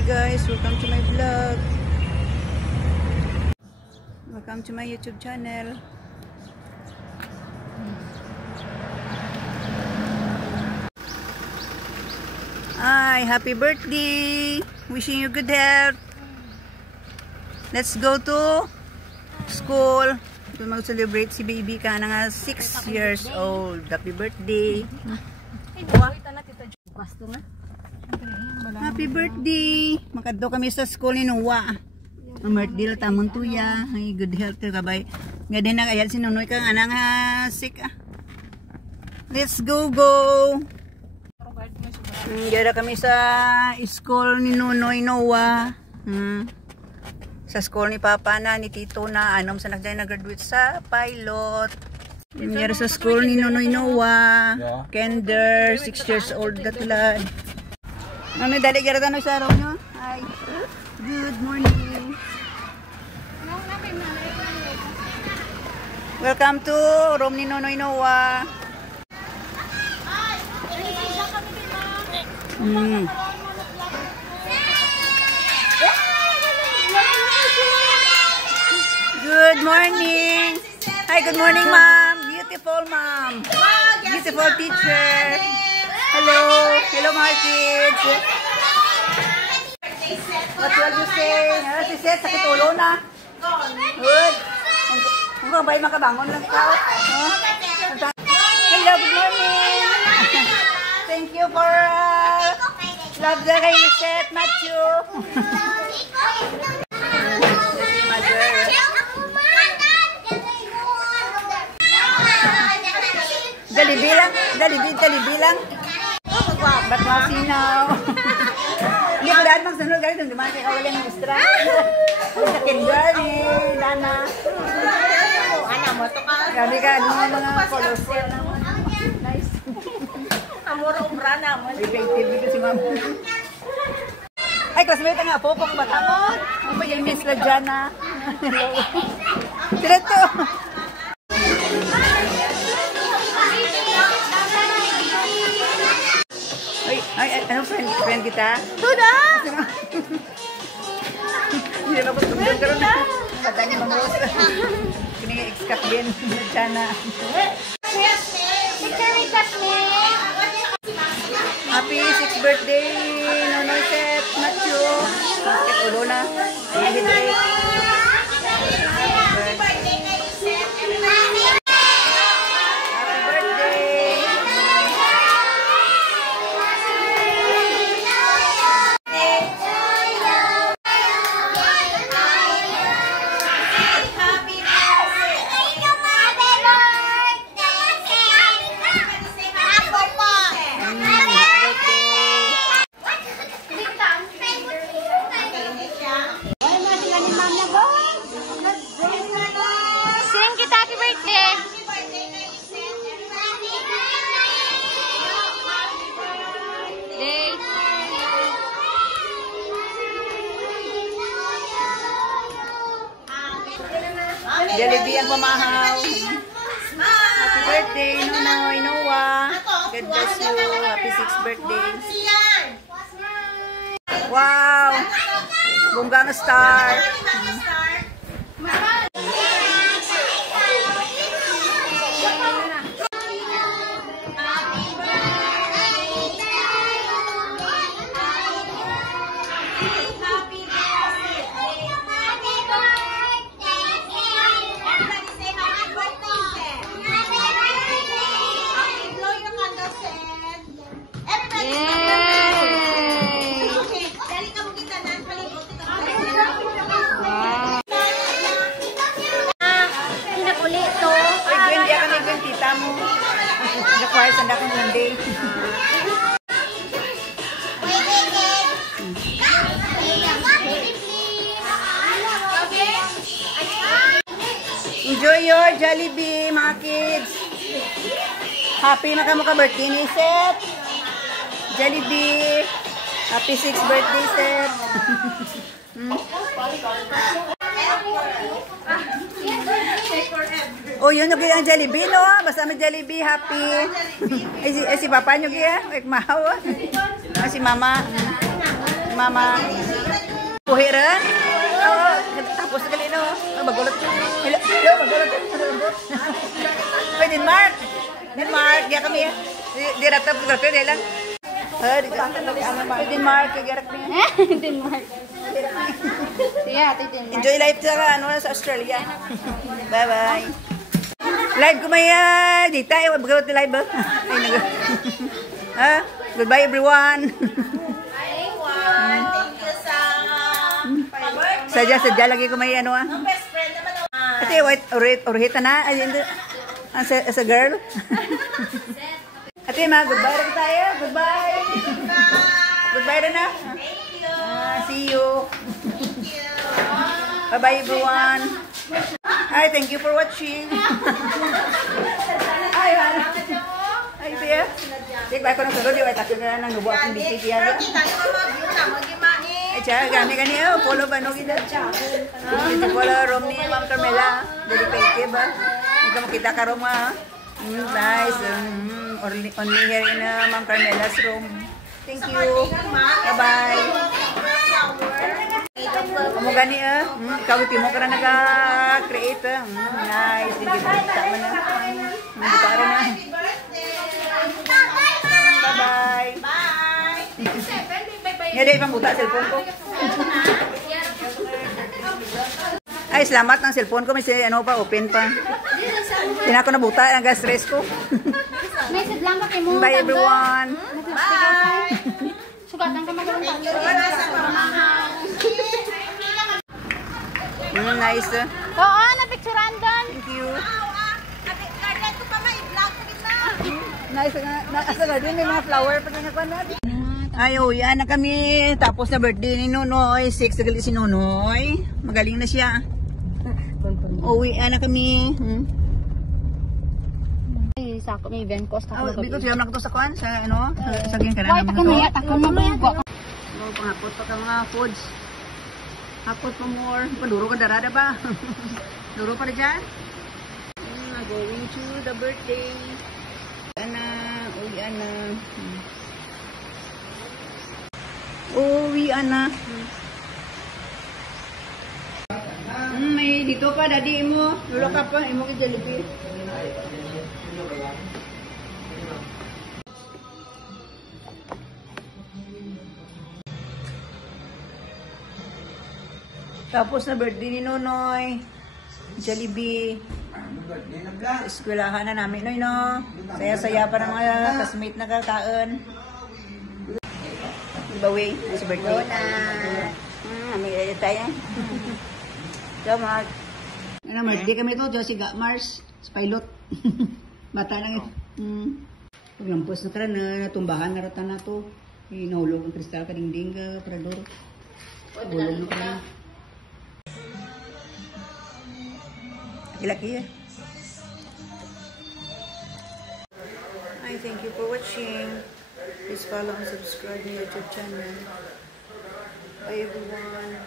Hi guys, welcome to my vlog. Welcome to my YouTube channel. Hi, happy birthday. Wishing you good health. Let's go to school. To mag-celebrate si baby ka na nga 6 years old. Happy birthday. Happy birthday. Makadto kami sa school ni Noah. Birthday tamon tuya. Ay, good health ka bay. Nga din na kaya sinunoy kang anang sick. Let's go. Dira kami sa school ni Nonoy Noah. Sa school ni Papa na, ni Tito na, anom sa nag-graduate sa pilot. Dira sa school ni Nonoy Noah. Kinder, 6 years old na tulad. Ano, dali gara tanong sa araw nyo? Hi. Good morning. Welcome to room ni Nonoy Noah. Good morning. Hi, good morning, ma'am. Beautiful, ma'am. Beautiful teacher. Hello. Hello, mga kids. What will you say? Si Seth, sakit ulo na. Good. Kung ba makabangon lang ka? Hello, good morning. Thank you for love the kay Seth, Matthew. Dali bilang. Ba't masinaw? Hindi ko dahil magsunod galit yung dumaan kay kawalan ng istra. Sa kinder ni Dana. Anak mo to ka. Grabe ka, mga kolosel naman. Nice. Amora umbra naman. Effective dito si mama. Ay, classmate nga po kung batamon. Ang pa yung Miss Lajana. Hello. Sila to. Ay, ano friend kita? Tuda! Hindi na po tumulong ka rin. Patanya mga rosa. Kini ex-cut din. Lajana. Happy 6th birthday, Nonoy Seth, Matthew. Sakit ulo na. Happy birthday. Jollibee ang pamahaw. Happy birthday, Nonoy Noah. God bless you. Happy 6th birthday. Wow! Bonggang star. Requires ang dakong Monday. Enjoy your Jollibee, mga kids. Happy maka-birthday ni Seth. Jollibee. Happy 6th birthday, Seth. Oh, yun yung ang Jollibee, no? Basta may Jollibee, happy. Si Papa nyo kaya, mahaw. Si Mama. Mama. Puhiran? Oo. Tapos na gali, no? Magulot. Hello, magulot. Uy, Denmark. Denmark, diya kami. Di ratap, di lang. Denmark, kagirak niya. Denmark. Yeah, Denmark. Enjoy life sa Australia. Bye-bye. Live ko may dita. Magulot na live ba? Goodbye everyone. Sadya lagi ko may ano Ate, white orhita na. As a girl. Ate, goodbye na tayo. Goodbye. Goodbye na. See you. Bye-bye everyone. Ay, thank you for watching. Ay, wala. Ay, siya. Sige, baka ko nang sunod. Iway, takyo ka nang nubo akong biti siya. Ay, siya, gani. Follow ba? No, gina. Follow room ni Ma'am Carmela. Dedicated ba? Hindi ka makita ka room, ha? Nice. Only here in Ma'am Carmela's room. Thank you. Bye-bye. Kamu gani, ikaw mo ka na nag-create. Nice. Hindi mo kita mo na. Buka rin na. Bye-bye. Nga di pang buta cellphone ko. Ay, salamat ng cellphone ko. May ano pa, open pa. Hindi ko na buta. Nag-stress ko. Message lang kay mo. Bye everyone. Bye. Sugatan ka magawang talo. Nice. Oo, napicturean doon. Thank you. Garden ko pa ma-vlog ko na. Nice nga. Asa garden may mga flower pa nga natin. Ay, yan na kami. Tapos na birthday ni Nonoy. 6 na si Nonoy. Magaling na siya. Uwi na kami. Sako may event cost ako. Because yun ako to sa kuan. Sa ano? Sa ginkanan Wait, ako na yata. Ako na ba? Pangapot pa ka mga foods. Hapot pa more. Paduro ka darada ba? Duro pa na dyan? Going to the birthday. Uwi na. Uwi na. May dito pa, daddy mo. Lulo ka pa, imo ki Jollibee. Tapos na birthday ni Nonoy. Jollibee. Eskwelahan na namin, Noy, no? Saya-saya pa ng mga classmate na kakaon. Giveaway sa birthday. May edit tayo. So, Mark. Birthday kami ito, Josie Mars. Pilot. Bata lang ito. Paglampos na ka na, natumbahan na rata na ito. Hinahulog ang kristal ka dingding ka, parador. Hulog na ka na. Ilaki. I thank you for watching. Please follow and subscribe my YouTube channel. Bye everyone.